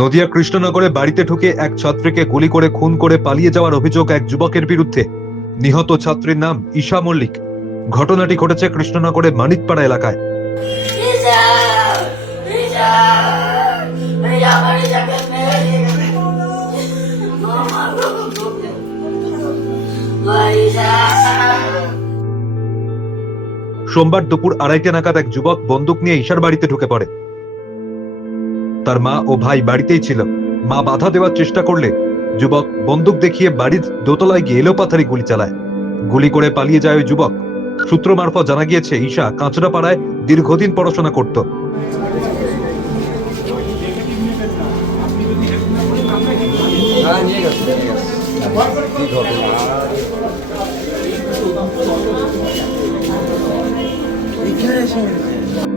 নদিয়া কৃষ্ণনগরে বাড়িতে ঢুকে এক ছাত্রীকে গুলি করে খুন করে পালিয়ে যাওয়ার অভিযোগ এক যুবকের বিরুদ্ধে। নিহত ছাত্রীর নাম ঈশা মল্লিক। ঘটনাটি ঘটেছে কৃষ্ণনগরের মানিকপাড়া এলাকায়। সোমবার দুপুর 2:30 নাগাদ এক যুবক বন্দুক নিয়ে ঈশার বাড়িতে ঢুকে পড়ে। তার মা ও ভাই বাড়িতেই ছিল। মা বাধা দেওয়ার চেষ্টা করলে যুবক বন্দুক দেখিয়ে বাড়ির দোতলায় গিয়ে এলোপাথারি গুলি চালায়। গুলি করে পালিয়ে যায় ওই যুবক। সূত্র মারফত জানা গিয়েছে, ঈশা কাঁচরাপাড়ায় দীর্ঘদিন পড়াশোনা করত।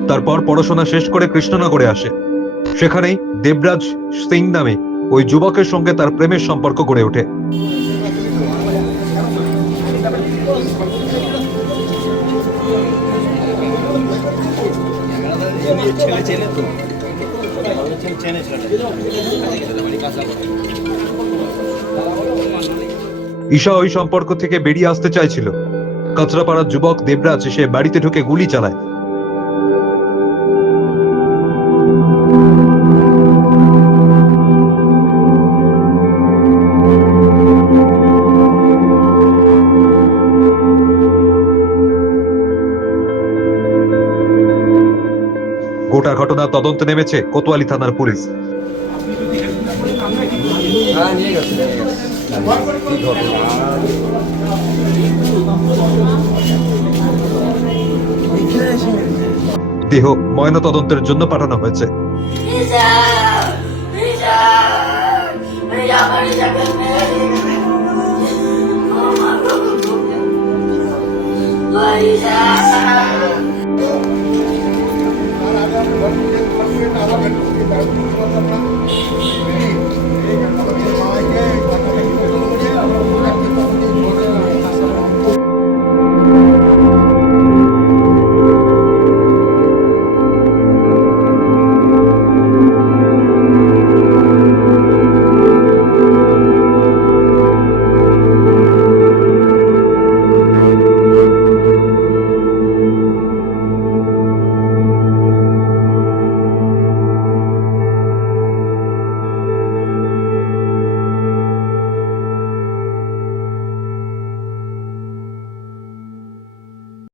তারপর পড়াশোনা শেষ করে কৃষ্ণনগরে আসে। সেখানেই দেবরাজ সিং নামে ওই যুবকের সঙ্গে তার প্রেমের সম্পর্ক গড়ে ওঠে। ঈশা ওই সম্পর্ক থেকে বেরিয়ে আসতে চাইছিল। কাঁচরাপাড়ার যুবক দেবরাজ এসে বাড়িতে ঢুকে গুলি চালায়। গোটা ঘটনা তদন্তে নেমেছে কোতোয়ালি থানার পুলিশ। দেহ ময়নাতদন্তের জন্য পাঠানো হয়েছে। Bye.